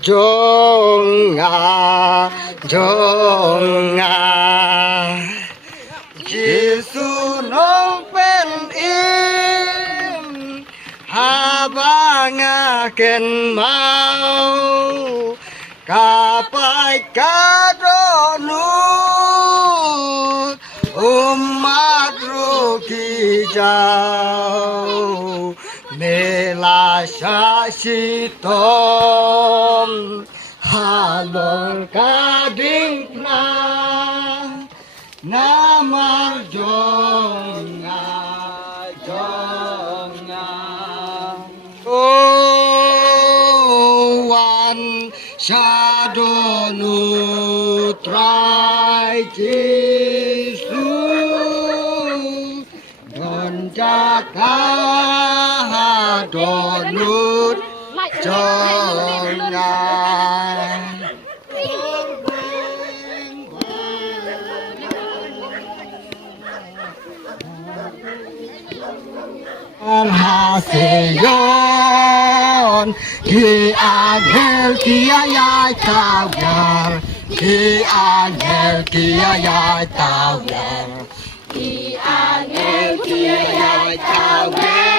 종아 종아 예수는 뺀인 하방아 겐마우 가빠이 가로누 ummatru kijau mela shasitom halor kadingna namar jonga jonga oh wan sadonu trai Jaga donut jangan Haseyon ki angel ki ayai tawar ki angel ki ayai tawar Ki angel ki ayai tawar